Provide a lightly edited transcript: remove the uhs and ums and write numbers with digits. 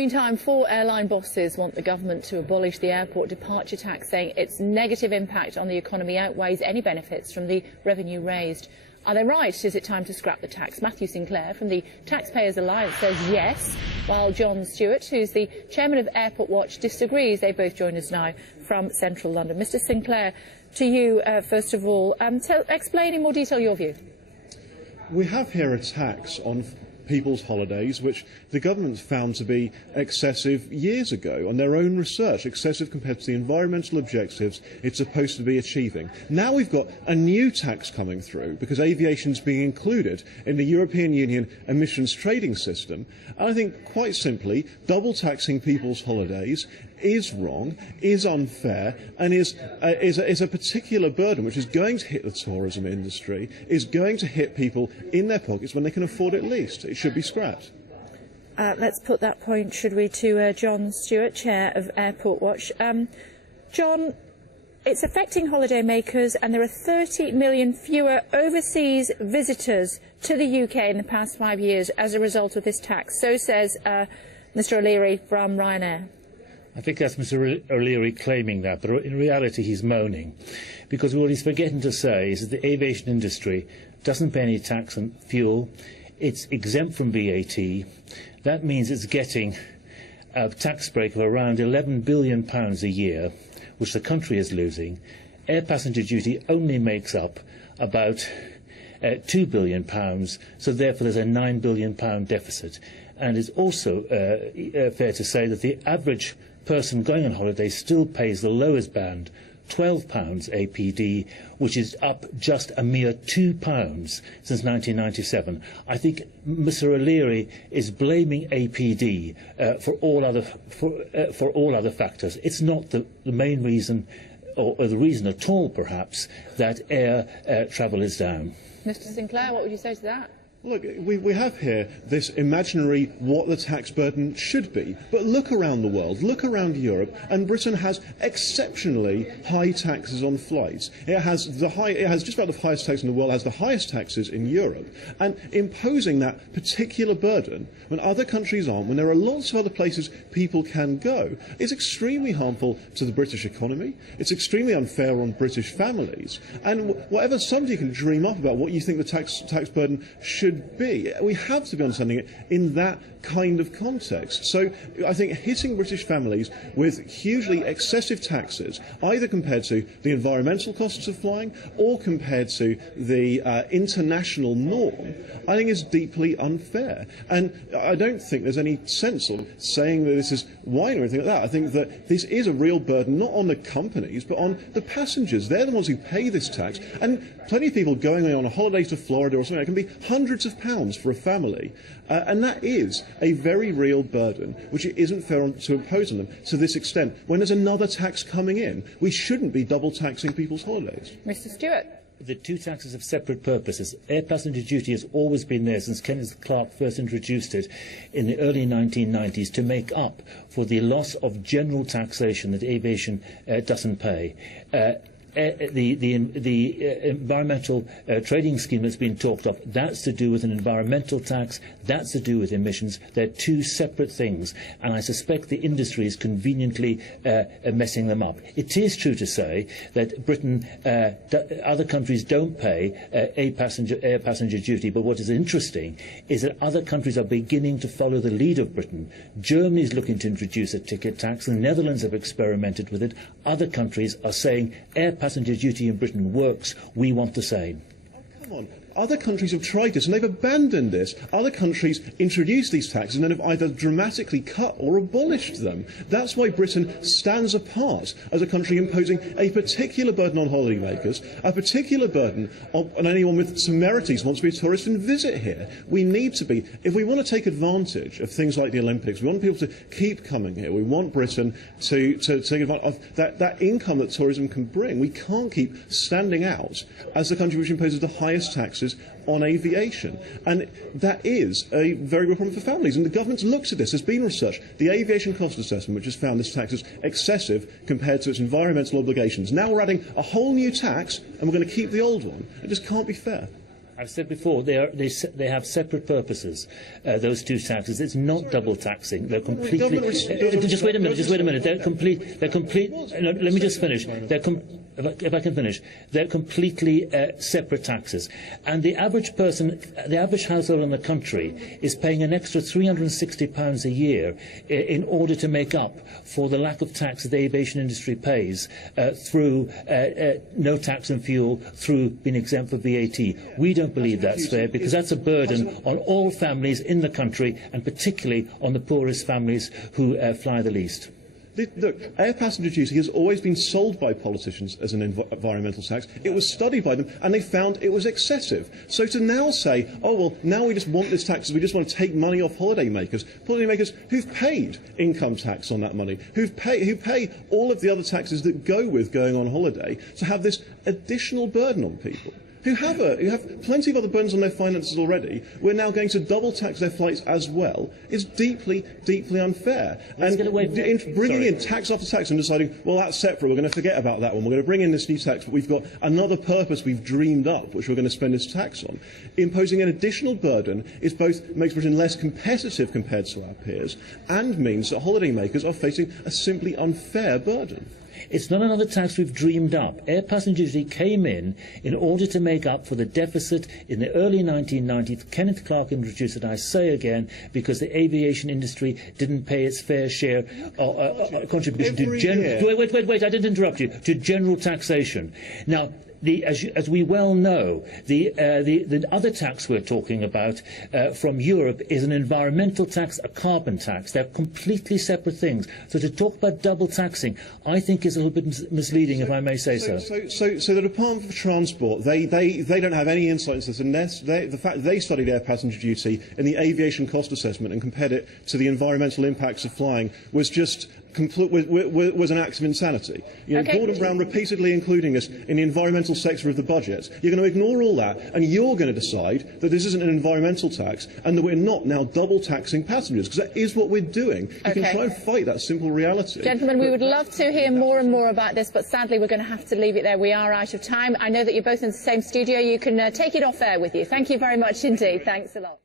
Meantime, 4 airline bosses want the government to abolish the airport departure tax, saying its negative impact on the economy outweighs any benefits from the revenue raised. Are they right? Is it time to scrap the tax? Matthew Sinclair from the Taxpayers Alliance says yes, while John Stewart, who's the chairman of Airport Watch, disagrees. They both join us now from central London. Mr Sinclair, to you first of all, explain in more detail your view. We have here a tax on people's holidays, which the government found to be excessive years ago on their own research, excessive compared to the environmental objectives it's supposed to be achieving. Now we've got a new tax coming through because aviation's being included in the European Union emissions trading system. And I think, quite simply, double taxing people's holidays is wrong, is unfair, and is a particular burden which is going to hit the tourism industry, is going to hit people in their pockets when they can afford it least. It should be scrapped. Let's put that point, should we, to John Stewart, Chair of Airport Watch. John, it's affecting holidaymakers, and there are 30 million fewer overseas visitors to the UK in the past 5 years as a result of this tax. So says Mr O'Leary from Ryanair. I think that's Mr O'Leary claiming that, but in reality he's moaning. Because what he's forgetting to say is that the aviation industry doesn't pay any tax on fuel, it's exempt from VAT. That means it's getting a tax break of around £11 billion a year, which the country is losing. Air passenger duty only makes up about £2 billion, so therefore there's a £9 billion deficit. And it's also fair to say that the average person going on holiday still pays the lowest band, £12 APD, which is up just a mere £2 since 1997. I think Mr O'Leary is blaming APD for all other factors. It's not the main reason, or the reason at all, perhaps, that air travel is down. Mr Sinclair, what would you say to that? Look, we have here this imaginary what the tax burden should be. But look around the world, look around Europe, and Britain has exceptionally high taxes on flights. It has just about the highest tax in the world, has the highest taxes in Europe. And imposing that particular burden when other countries aren't, when there are lots of other places people can go, is extremely harmful to the British economy. It's extremely unfair on British families. And whatever somebody can dream up about what you think the tax burden should be, we have to be understanding it in that kind of context. So I think hitting British families with hugely excessive taxes, either compared to the environmental costs of flying or compared to the international norm, I think is deeply unfair. And I don't think there's any sense of saying that this is wine or anything like that. I think that this is a real burden, not on the companies, but on the passengers. They're the ones who pay this tax. And plenty of people going on a holiday to Florida or something, it can be hundreds of pounds for a family. And that is a very real burden, which it isn't fair to impose on them to this extent. When there's another tax coming in, we shouldn't be double taxing people's holidays. Mr Stewart. The two taxes have separate purposes. Air passenger duty has always been there since Kenneth Clarke first introduced it in the early 1990s to make up for the loss of general taxation that aviation doesn't pay. The environmental trading scheme that's been talked of, that's to do with an environmental tax, that's to do with emissions. They're two separate things, and I suspect the industry is conveniently messing them up. It is true to say that Britain, other countries don't pay air passenger duty, but what is interesting is that other countries are beginning to follow the lead of Britain. Germany is looking to introduce a ticket tax, the Netherlands have experimented with it, other countries are saying air passenger duty in Britain works, we want the same. Oh, come on. Other countries have tried this and they've abandoned this. Other countries introduced these taxes and then have either dramatically cut or abolished them. That's why Britain stands apart as a country imposing a particular burden on holidaymakers, a particular burden on anyone with temerities who wants to be a tourist and visit here. We need to be, if we want to take advantage of things like the Olympics, we want people to keep coming here, we want Britain to take advantage of that income that tourism can bring. We can't keep standing out as the country which imposes the highest taxes on aviation. And that is a very real problem for families. And the government's looked at this. There's been research. The Aviation Cost Assessment, which has found this tax is excessive compared to its environmental obligations. Now we're adding a whole new tax and we're going to keep the old one. It just can't be fair. I've said before, they have separate purposes, those two taxes. It's not double taxing. They're completely... just wait a minute. They're complete... No, let me just finish. If I can finish, they're completely separate taxes. And the average person, the average household in the country is paying an extra £360 a year in order to make up for the lack of tax that the aviation industry pays through no tax on fuel, through being exempt for VAT. We don't believe that's fair, because that's a burden on all families in the country, and particularly on the poorest families who fly the least. Look, air passenger duty has always been sold by politicians as an environmental tax. It was studied by them, and they found it was excessive. So to now say, oh, well, now we just want this tax, we just want to take money off holidaymakers who've paid income tax on that money, who pay all of the other taxes that go with going on holiday, to have this additional burden on people who have plenty of other burdens on their finances already. We're now going to double tax their flights as well. Is deeply, deeply unfair. Bringing in tax after tax and deciding, well, that's separate, we're going to forget about that one, we're going to bring in this new tax, but we've got another purpose we've dreamed up, which we're going to spend this tax on. Imposing an additional burden is both makes Britain less competitive compared to our peers, and means that holidaymakers are facing a simply unfair burden. It's not another tax we've dreamed up. Air passenger duty came in order to make up for the deficit in the early 1990s. Kenneth Clarke introduced it, I say again, because the aviation industry didn't pay its fair share contribution to general... Wait, I didn't interrupt you. To general taxation. Now, as we well know, the other tax we're talking about from Europe is an environmental tax, a carbon tax. They're completely separate things. So to talk about double taxing, I think is a little bit misleading, if I may say so. So the Department for Transport, they don't have any insight into this, unless the fact they studied air passenger duty in the aviation cost assessment and compared it to the environmental impacts of flying was just... was an act of insanity. Gordon Brown repeatedly including us in the environmental sector of the budget. You're going to ignore all that, and you're going to decide that this isn't an environmental tax, and that we're not now double taxing passengers, because that is what we're doing. You can try and fight that simple reality. Gentlemen, we would love to hear more and more about this, but sadly we're going to have to leave it there. We are out of time. I know that you're both in the same studio. You can take it off air with you. Thank you very much indeed. Thanks a lot.